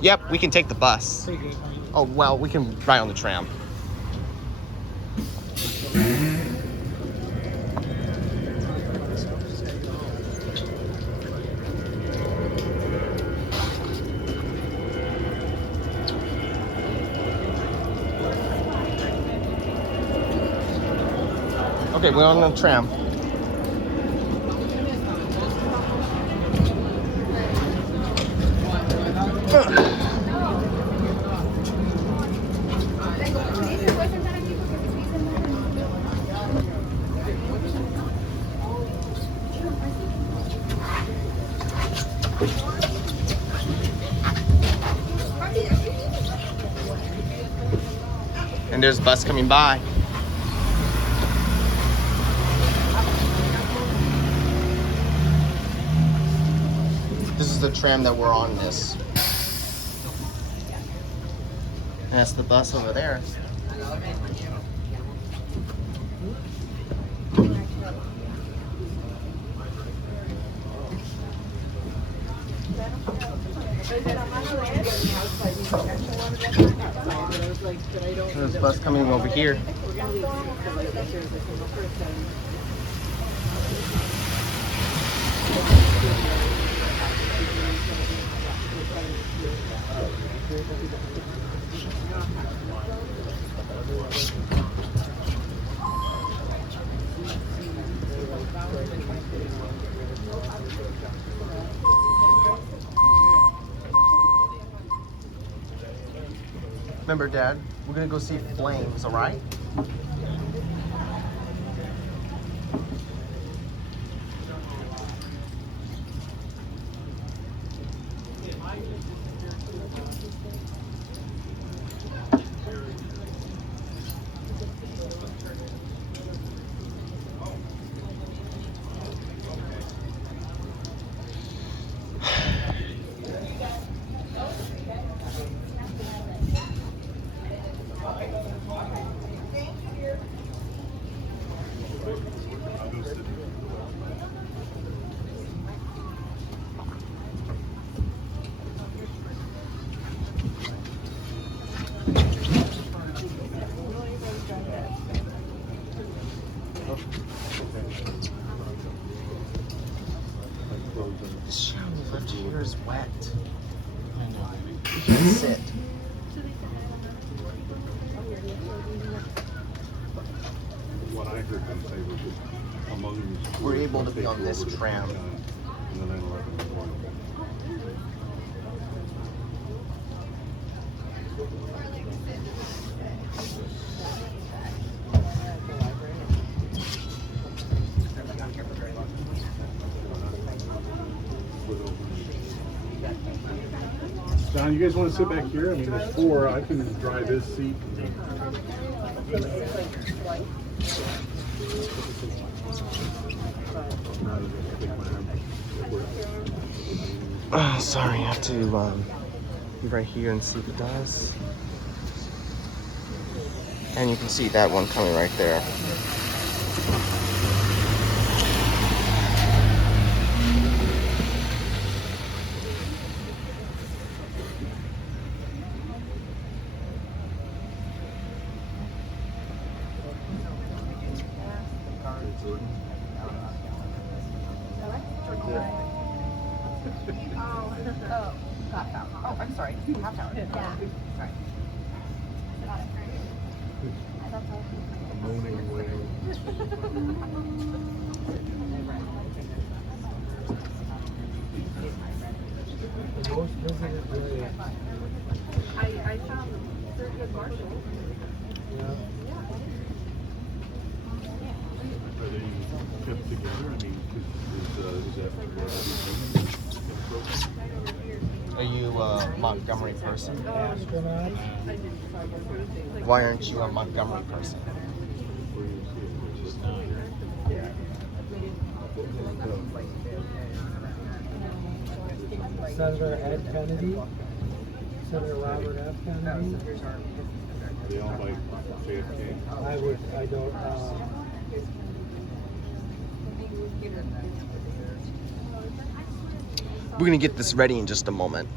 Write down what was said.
Yep, we can take the bus. Oh, well, we can ride on the tram. Okay, we're on the tram. And there's a bus coming by. This is the tram that we're on this. And that's the bus over there. There's a bus coming over here. Remember, Dad, we're gonna go see flames, all right? This shower left here is wet. You can't sit. What I heard them say was that among We're able to be on this tram. in the 9/11 memorial. John, you guys want to sit back here? I mean, there's four. I can drive this seat. Sorry, I have to be right here and see if it does. And you can see that one coming right there. Oh, I'm sorry. Half hour. Yeah. Sorry. Moaning away. I found very good Marshall. Are they kept together? I mean, is that Are you a Montgomery person? Why aren't you a Montgomery person? Senator Ed Kennedy, Senator Robert F. Kennedy. they all like JFK? I don't, We're gonna get this ready in just a moment.